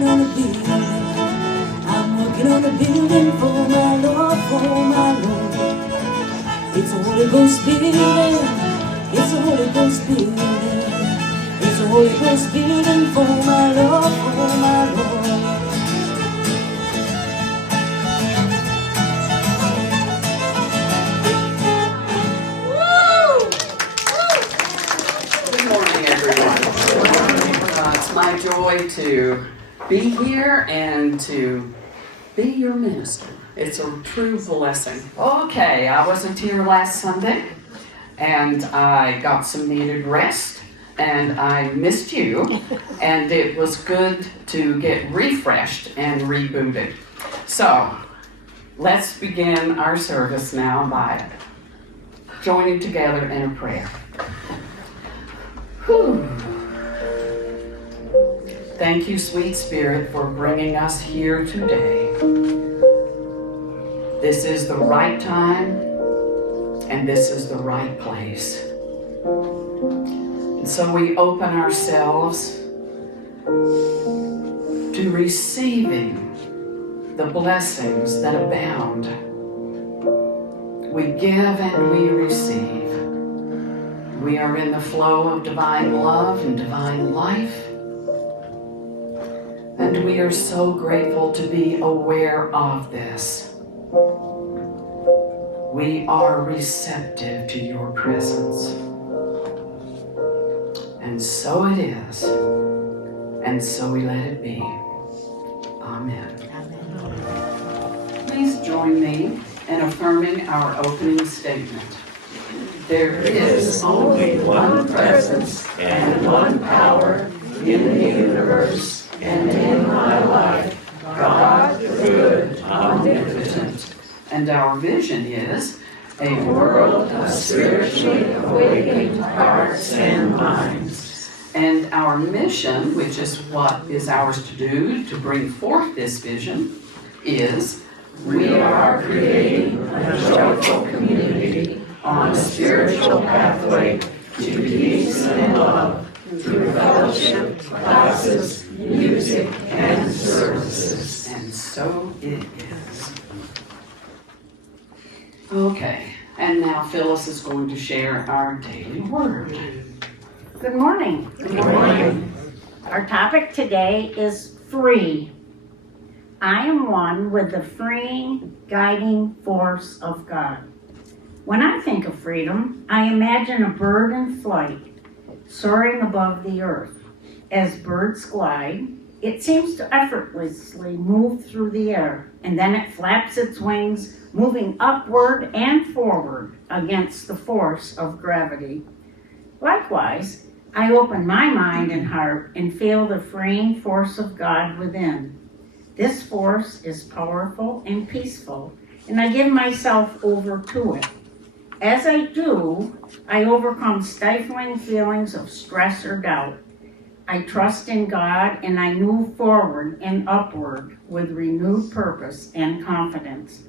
working on a building. I'm working on a building for my Lord, for my Lord. It's a Holy Ghost building. It's a Holy Ghost building. It's a Holy Ghost building for my Lord, for my Lord. Good morning, everyone. It's my joy to be here and to be your minister. It's a true blessing. Okay, I wasn't here last Sunday, and I got some needed rest, and I missed you, and it was good to get refreshed and rebooted. So, let's begin our service now by joining together in a prayer. Whew. Thank you, sweet Spirit, for bringing us here today. This is the right time, and this is the right place. And so we open ourselves to receiving the blessings that abound. We give and we receive. We are in the flow of divine love and divine life. And we are so grateful to be aware of this. We are receptive to your presence. And so it is. And so we let it be. Amen. Please join me in affirming our opening statement. There is only one presence and one power in the universe and in my life, God the good, omnipotent. And our vision is a world of spiritually awakened hearts and minds. And our mission, which is what is ours to do to bring forth this vision, is we are creating a joyful community on a spiritual pathway to peace and love through fellowship, classes, music, and services. And so it is. Okay, and now Phyllis is going to share our daily word. Good morning. Good morning. Our topic today is free. I am one with the freeing, guiding force of God. When I think of freedom, I imagine a bird in flight, soaring above the earth. As birds glide, it seems to effortlessly move through the air, and then it flaps its wings, moving upward and forward against the force of gravity. Likewise, I open my mind and heart and feel the freeing force of God within. This force is powerful and peaceful, and I give myself over to it. As I do, I overcome stifling feelings of stress or doubt. I trust in God and I move forward and upward with renewed purpose and confidence.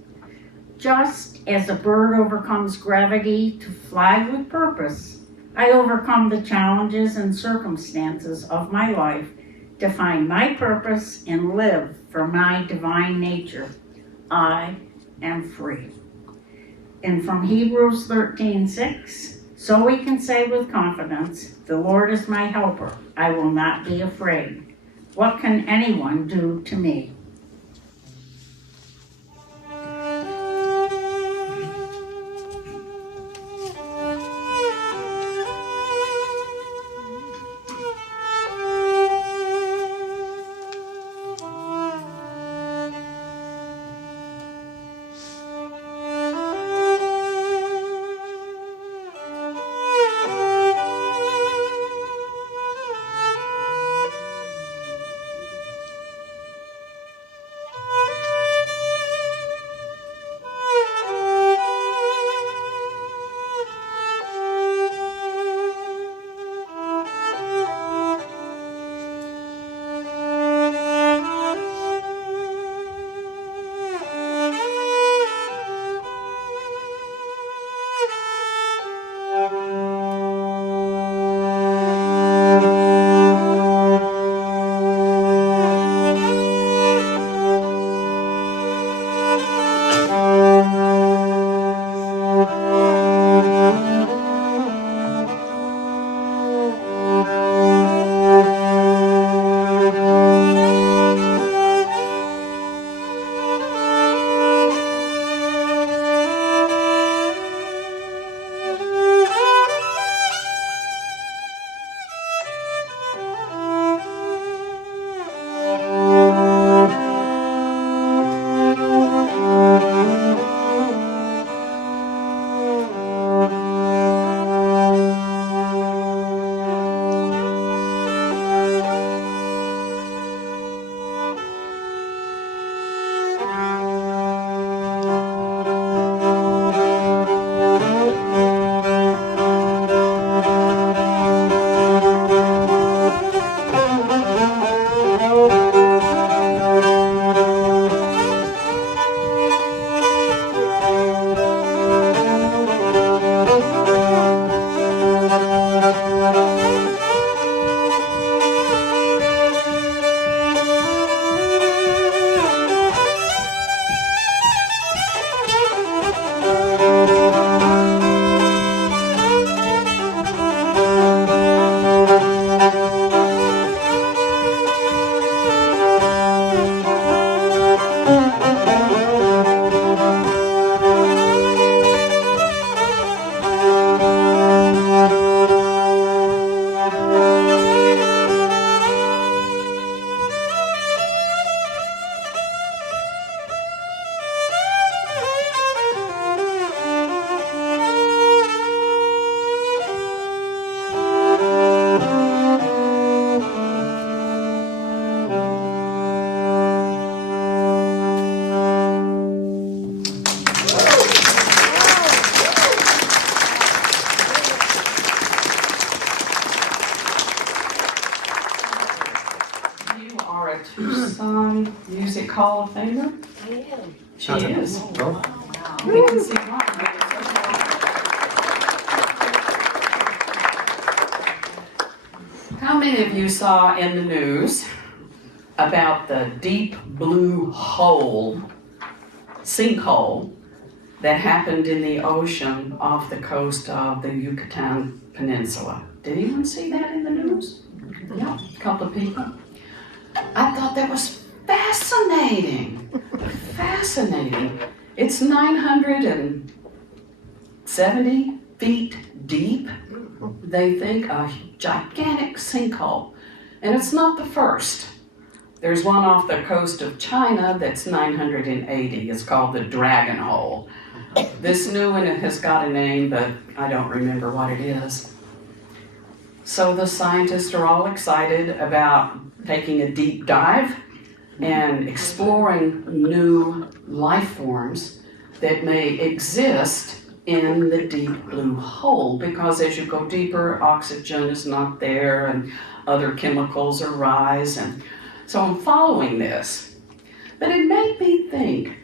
Just as a bird overcomes gravity to fly with purpose, I overcome the challenges and circumstances of my life to find my purpose and live for my divine nature. I am free. And from Hebrews 13:6, so we can say with confidence, the Lord is my helper. I will not be afraid. What can anyone do to me? Tucson Music Hall of Famer? I am. She is. Oh, We can see why. How many of you saw in the news about the deep blue hole, sinkhole, that happened in the ocean off the coast of the Yucatan Peninsula? Did anyone see that in the news? Yeah, a couple of people. I thought that was fascinating. Fascinating. It's 970 feet deep. They think a gigantic sinkhole. And it's not the first. There's one off the coast of China that's 980. It's called the Dragon Hole. This new one has got a name, but I don't remember what it is. So the scientists are all excited about taking a deep dive and exploring new life forms that may exist in the deep blue hole, because as you go deeper, oxygen is not there and other chemicals arise, and so I'm following this. But it made me think,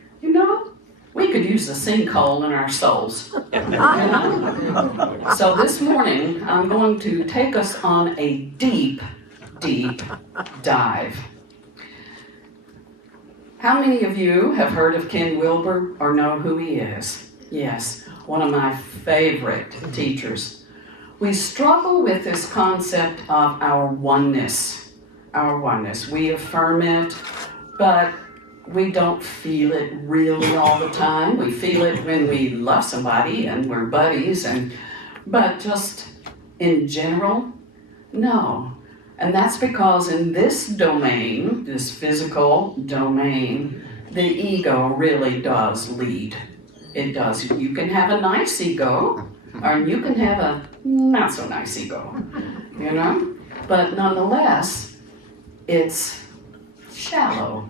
we could use a sinkhole in our souls. So this morning, I'm going to take us on a deep, deep dive. How many of you have heard of Ken Wilber or know who he is? Yes, one of my favorite teachers. We struggle with this concept of our oneness. Our oneness. We affirm it, but we don't feel it really all the time. We feel it when we love somebody and we're buddies, but just in general, no. And that's because in this domain, this physical domain, the ego really does lead. It does. You can have a nice ego, or you can have a not so nice ego, But nonetheless, it's shallow.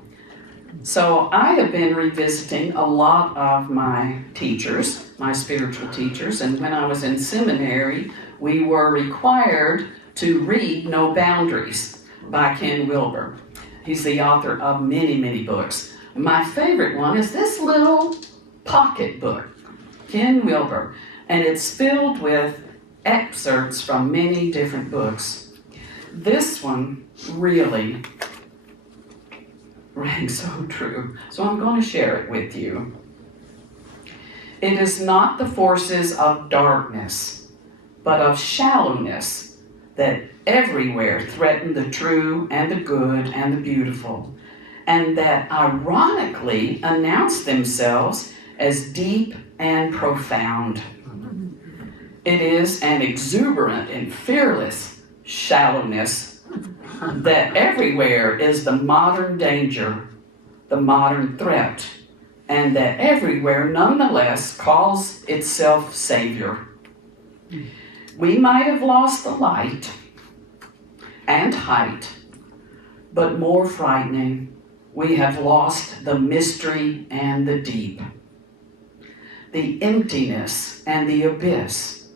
So I have been revisiting a lot of my teachers, my spiritual teachers, and when I was in seminary, we were required to read No Boundaries by Ken Wilber. He's the author of many, many books. My favorite one is this little pocket book, Ken Wilber, and it's filled with excerpts from many different books. This one really rang so true, so I'm going to share it with you. It is not the forces of darkness, but of shallowness that everywhere threaten the true and the good and the beautiful, and that ironically announce themselves as deep and profound. It is an exuberant and fearless shallowness that everywhere is the modern danger, the modern threat, and that everywhere nonetheless calls itself Savior. We might have lost the light and height, but more frightening, we have lost the mystery and the deep, the emptiness and the abyss,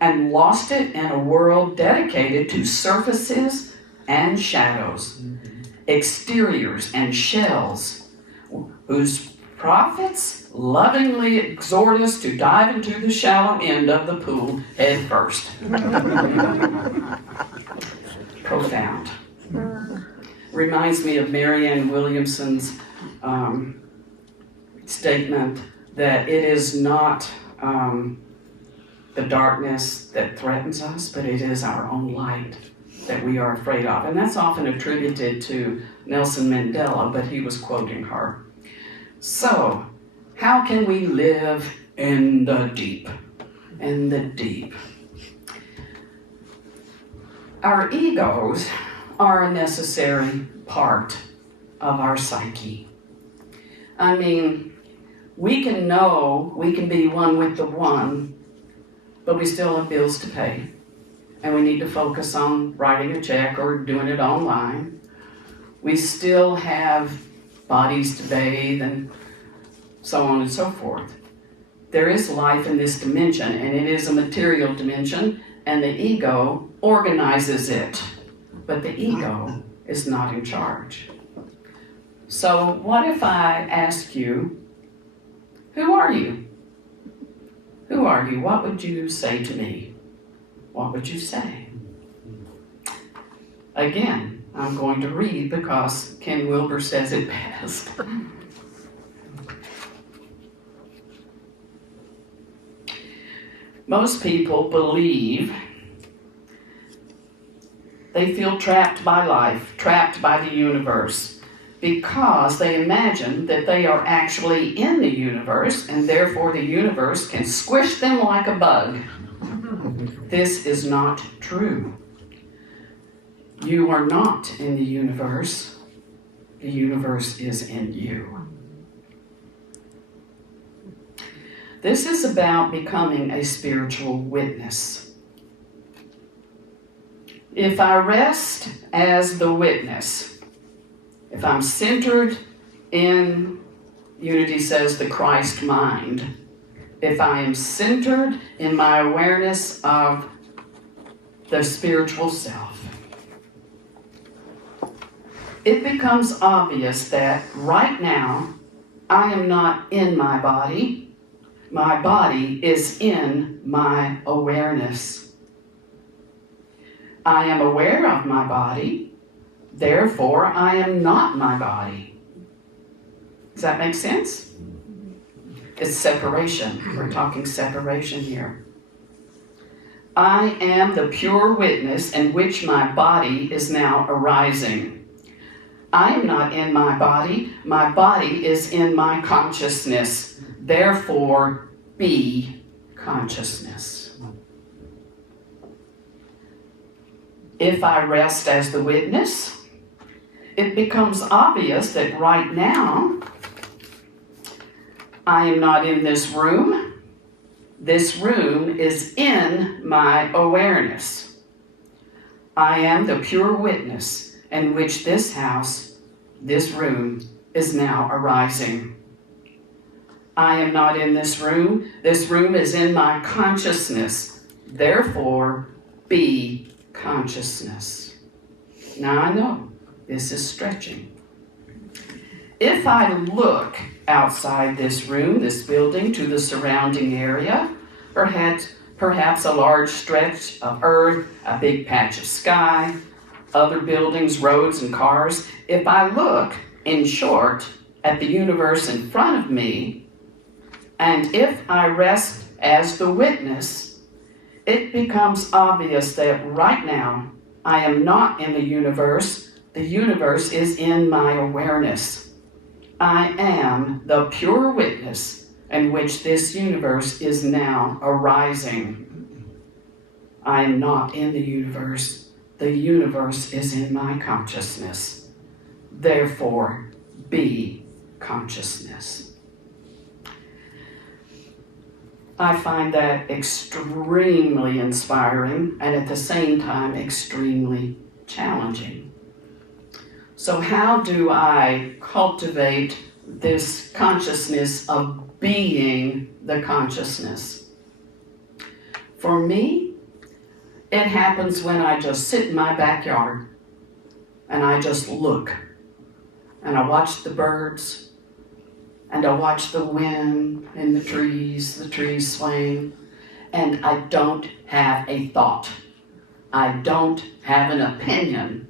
and lost it in a world dedicated to surfaces and shadows, exteriors and shells, whose prophets lovingly exhort us to dive into the shallow end of the pool head first. Profound. Reminds me of Marianne Williamson's statement that it is not the darkness that threatens us, but it is our own light that we are afraid of. And that's often attributed to Nelson Mandela, but he was quoting her. So, how can we live in the deep? In the deep. Our egos are a necessary part of our psyche. I mean, we can know we can be one with the one, but we still have bills to pay. And we need to focus on writing a check or doing it online. We still have bodies to bathe and so on and so forth. There is life in this dimension, and it is a material dimension, and the ego organizes it. But the ego is not in charge. So what if I ask you, who are you? Who are you? What would you say to me? What would you say? Again, I'm going to read because Ken Wilber says it best. Most people believe they feel trapped by life, trapped by the universe, because they imagine that they are actually in the universe and therefore the universe can squish them like a bug. This is not true. You are not in the universe. The universe is in you. This is about becoming a spiritual witness. If I rest as the witness, if I'm centered in, Unity says, the Christ mind, if I am centered in my awareness of the spiritual self, it becomes obvious that right now I am not in my body. My body is in my awareness. I am aware of my body, therefore I am not my body. Does that make sense? It's separation. We're talking separation here. I am the pure witness in which my body is now arising. I am not in my body is in my consciousness. Therefore, be consciousness. If I rest as the witness, it becomes obvious that right now, I am not in this room. This room is in my awareness. I am the pure witness in which this house, this room, is now arising. I am not in this room. This room is in my consciousness. Therefore, be consciousness. Now I know this is stretching. If I look outside this room, this building, to the surrounding area, perhaps a large stretch of earth, a big patch of sky, other buildings, roads, and cars, if I look, in short, at the universe in front of me, and if I rest as the witness, it becomes obvious that right now I am not in the universe. The universe is in my awareness. I am the pure witness in which this universe is now arising. I am not in the universe. The universe is in my consciousness. Therefore, be consciousness. I find that extremely inspiring and at the same time extremely challenging. So how do I cultivate this consciousness of being the consciousness? For me, it happens when I just sit in my backyard and I just look and I watch the birds and I watch the wind in the trees swaying, and I don't have a thought. I don't have an opinion.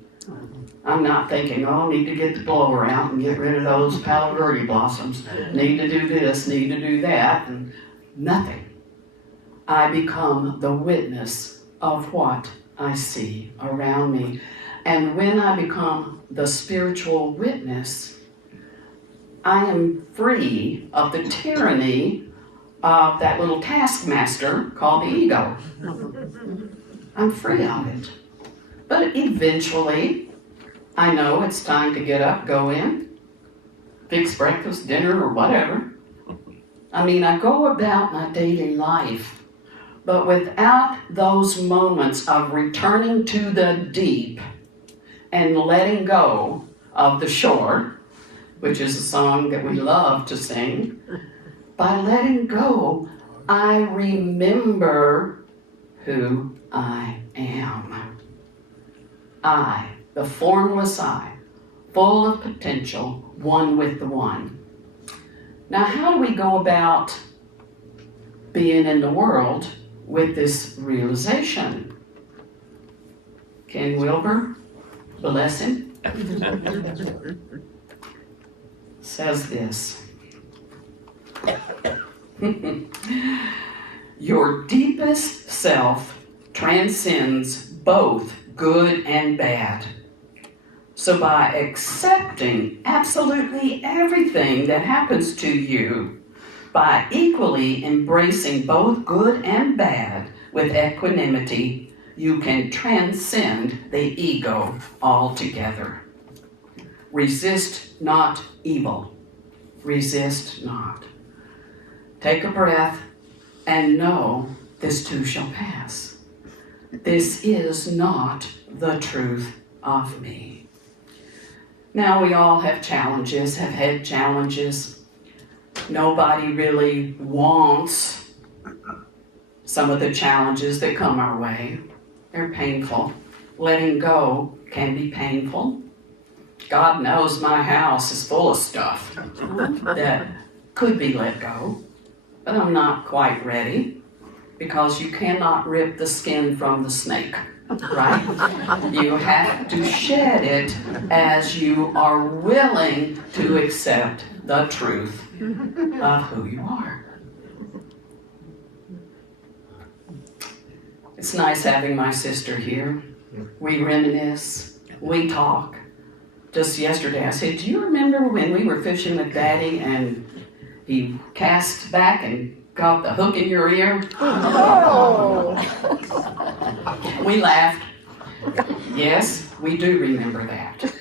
I'm not thinking, oh, need to get the blower out and get rid of those Palo Verde blossoms. Need to do this, need to do that, and nothing. I become the witness of what I see around me. And when I become the spiritual witness, I am free of the tyranny of that little taskmaster called the ego. I'm free of it. But eventually, I know it's time to get up, go in, fix breakfast, dinner, or whatever. I go about my daily life, but without those moments of returning to the deep and letting go of the shore, which is a song that we love to sing, by letting go, I remember who I am. I, the formless I, full of potential, one with the one. Now, how do we go about being in the world with this realization? Ken Wilber, bless him, says this. Your deepest self transcends both good and bad. So by accepting absolutely everything that happens to you, by equally embracing both good and bad with equanimity, you can transcend the ego altogether. Resist not evil. Resist not. Take a breath and know this too shall pass. This is not the truth of me. Now we all have challenges, have had challenges. Nobody really wants some of the challenges that come our way. They're painful. Letting go can be painful. God knows my house is full of stuff that could be let go, but I'm not quite ready, because you cannot rip the skin from the snake, right? You have to shed it as you are willing to accept the truth of who you are. It's nice having my sister here. We reminisce, we talk. Just yesterday I said, do you remember when we were fishing with Daddy and he cast back and got the hook in your ear? Oh. We laughed. Yes, we do remember that.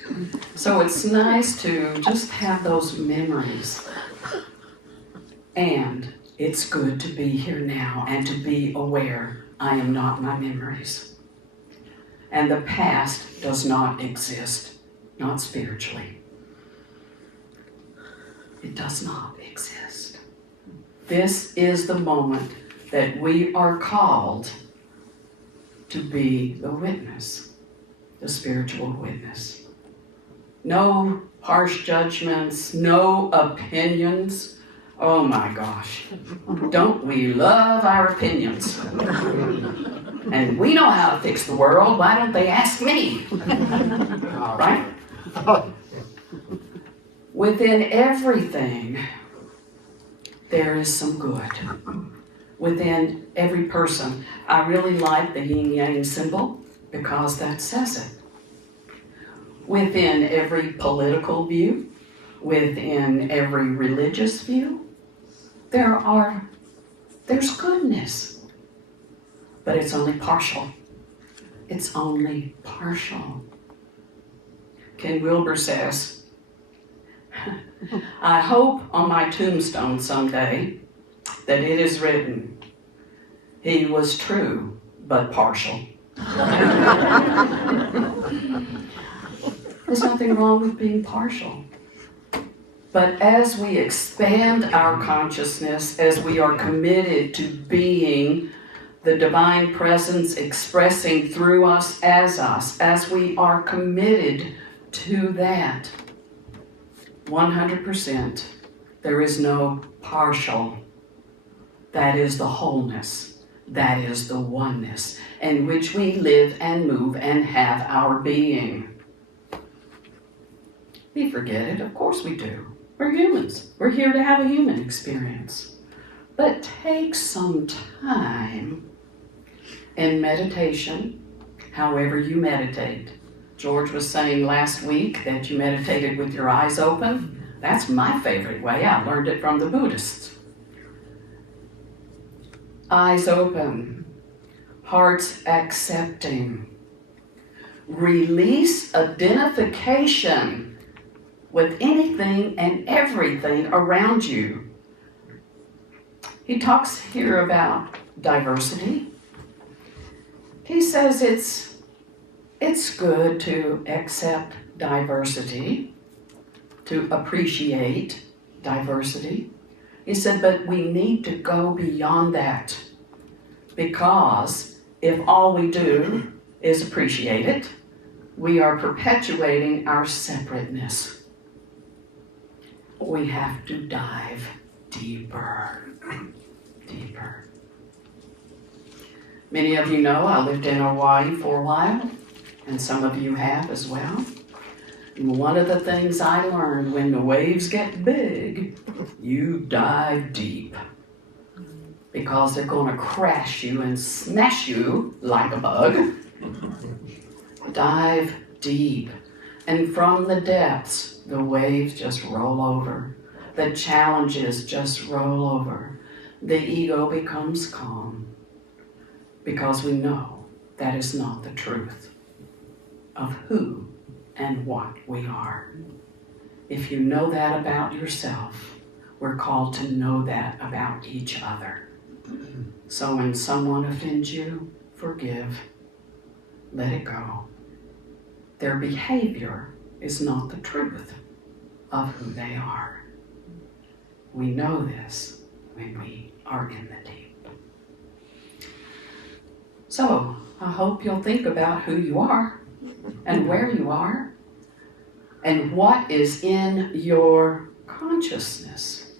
So it's nice to just have those memories. And it's good to be here now and to be aware I am not my memories. And the past does not exist, not spiritually. It does not exist. This is the moment that we are called to be the witness, the spiritual witness. No harsh judgments, no opinions. Oh my gosh, don't we love our opinions? And we know how to fix the world, why don't they ask me? Right? Within everything, there is some good. Within every person. I really like the yin-yang symbol because that says it. Within every political view, within every religious view, there's goodness. But it's only partial. It's only partial. Ken Wilber says, I hope on my tombstone someday that it is written, he was true, but partial. There's nothing wrong with being partial. But as we expand our consciousness, as we are committed to being the divine presence expressing through us, as we are committed to that, 100%, there is no partial. That is the wholeness. That is the oneness in which we live and move and have our being. We forget it, of course we do. We're humans. We're here to have a human experience. But take some time in meditation, however you meditate. George was saying last week that you meditated with your eyes open. That's my favorite way. I learned it from the Buddhists. Eyes open, hearts accepting. Release identification with anything and everything around you. He talks here about diversity. He says it's good to accept diversity, to appreciate diversity. He said, but we need to go beyond that, because if all we do is appreciate it, we are perpetuating our separateness. we have to dive deeper, deeper. Many of you know I lived in Hawaii for a while, and some of you have as well. And one of the things I learned, when the waves get big, you dive deep, because they're going to crash you and smash you like a bug. Dive deep. And from the depths, the waves just roll over. The challenges just roll over. The ego becomes calm, because we know that is not the truth of who and what we are. If you know that about yourself, we're called to know that about each other. So when someone offends you, forgive. Let it go. Their behavior is not the truth of who they are. We know this when we are in the deep. So I hope you'll think about who you are and where you are and what is in your consciousness.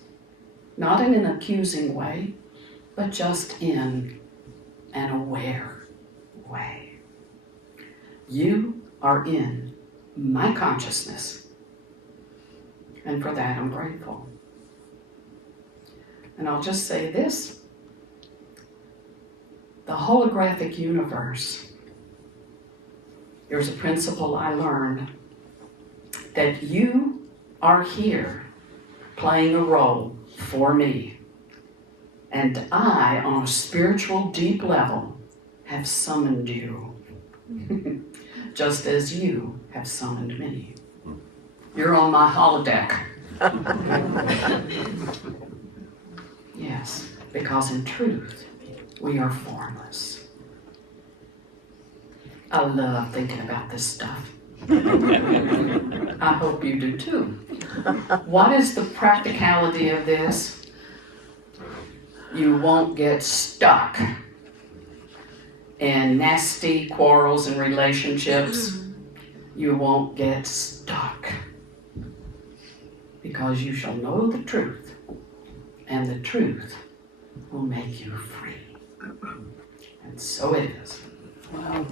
Not in an accusing way, but just in an aware way. You are in my consciousness, and for that I'm grateful. And I'll just say this: the holographic universe, there's a principle I learned, that you are here playing a role for me. And I, on a spiritual deep level, have summoned you, just as you have summoned me. You're on my holodeck. Yes, because in truth, we are formless. I love thinking about this stuff. I hope you do too. What is the practicality of this? You won't get stuck in nasty quarrels and relationships. You won't get stuck, because you shall know the truth, and the truth will make you free. And so it is. Wow.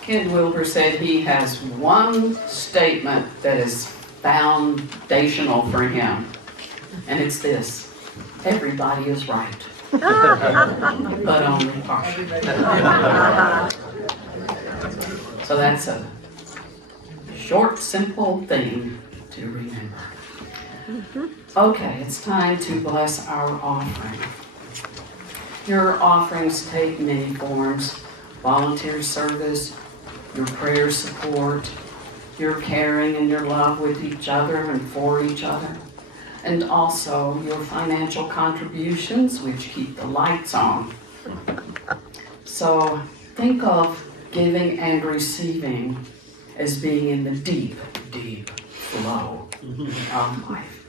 Ken Wilber said he has one statement that is foundational for him, and it's this: everybody is right, but only partially. So that's a short, simple thing to remember. Okay, it's time to bless our offering. Your offerings take many forms: volunteer service, your prayer support, your caring and your love with each other and for each other, and also your financial contributions, which keep the lights on. So think of giving and receiving as being in the deep, deep flow of life.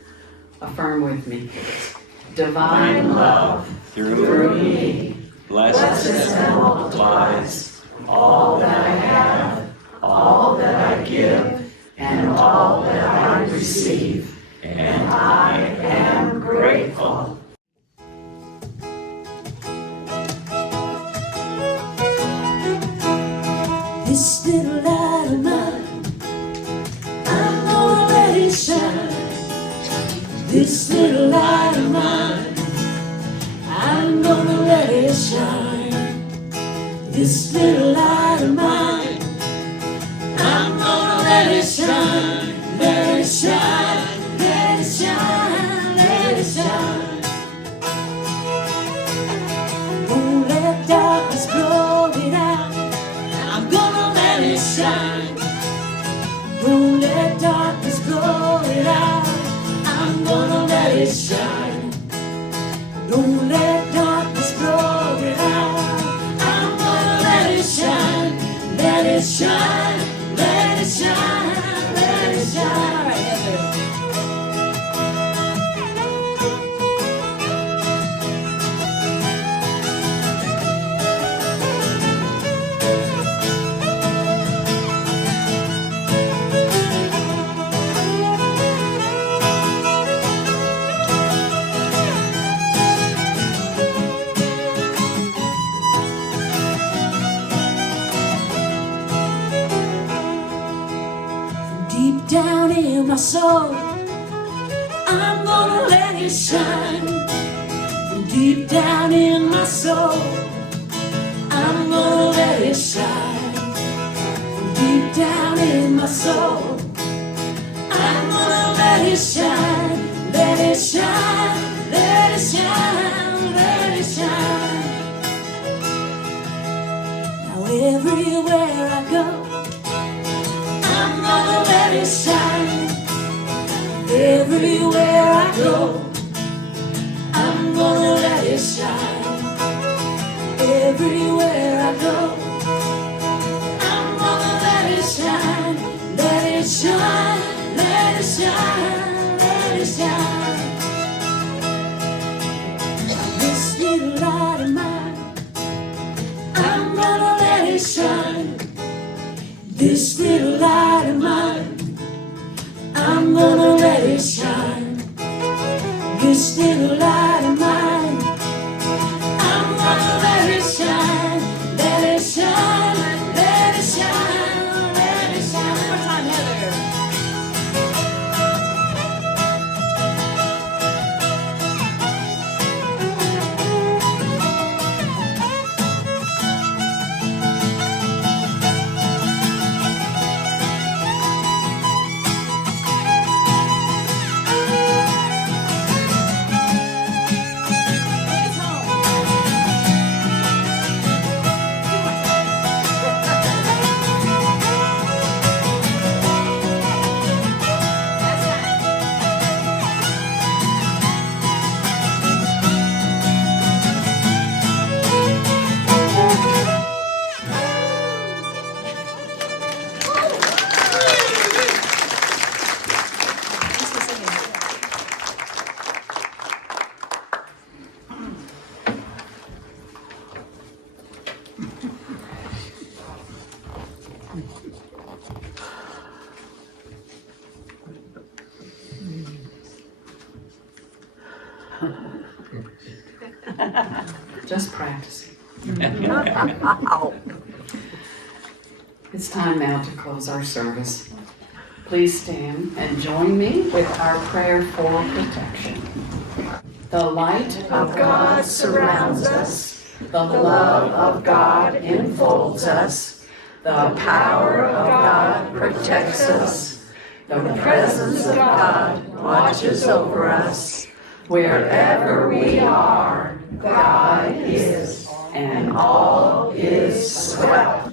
Affirm with me, please. Divine love through me blesses and multiplies all that I have, all that I give, and all that I receive, and I am grateful. This little light of mine, I'm gonna let it shine. This little light of mine, I'm gonna let it shine. This little light of mine, I'm gonna let it shine, let it shine, let it shine, let it shine. Won't let darkness blow it out, I'm gonna let it shine. Won't let darkness blow it out, I'm gonna let it shine. Don't let darkness blow it out, I'm gonna let it shine. Let it shine, let it shine, let it shine. my soul. I'm gonna let it shine from deep down in my soul. I'm gonna let it shine from deep down in my soul. I'm gonna let it shine, let it shine, let it shine, let it shine. Now everywhere I go, I'm gonna let it shine. Everywhere I go, I'm gonna let it shine. Everywhere I go, I'm gonna let it shine. Let it shine, let it shine, let it shine. This little light of mine, I'm gonna let it shine. This little light of mine, I'm gonna let it shine. This little light of mine, I'm gonna let it shine. Let it shine, let it shine, let it shine. One more time, Heather. Just practicing. It's time now to close our service. Please stand and join me with our prayer for protection. The light of God surrounds us. The love of God enfolds us. The power of God protects us. The presence of God watches over us. Wherever we are, God is, and all is well.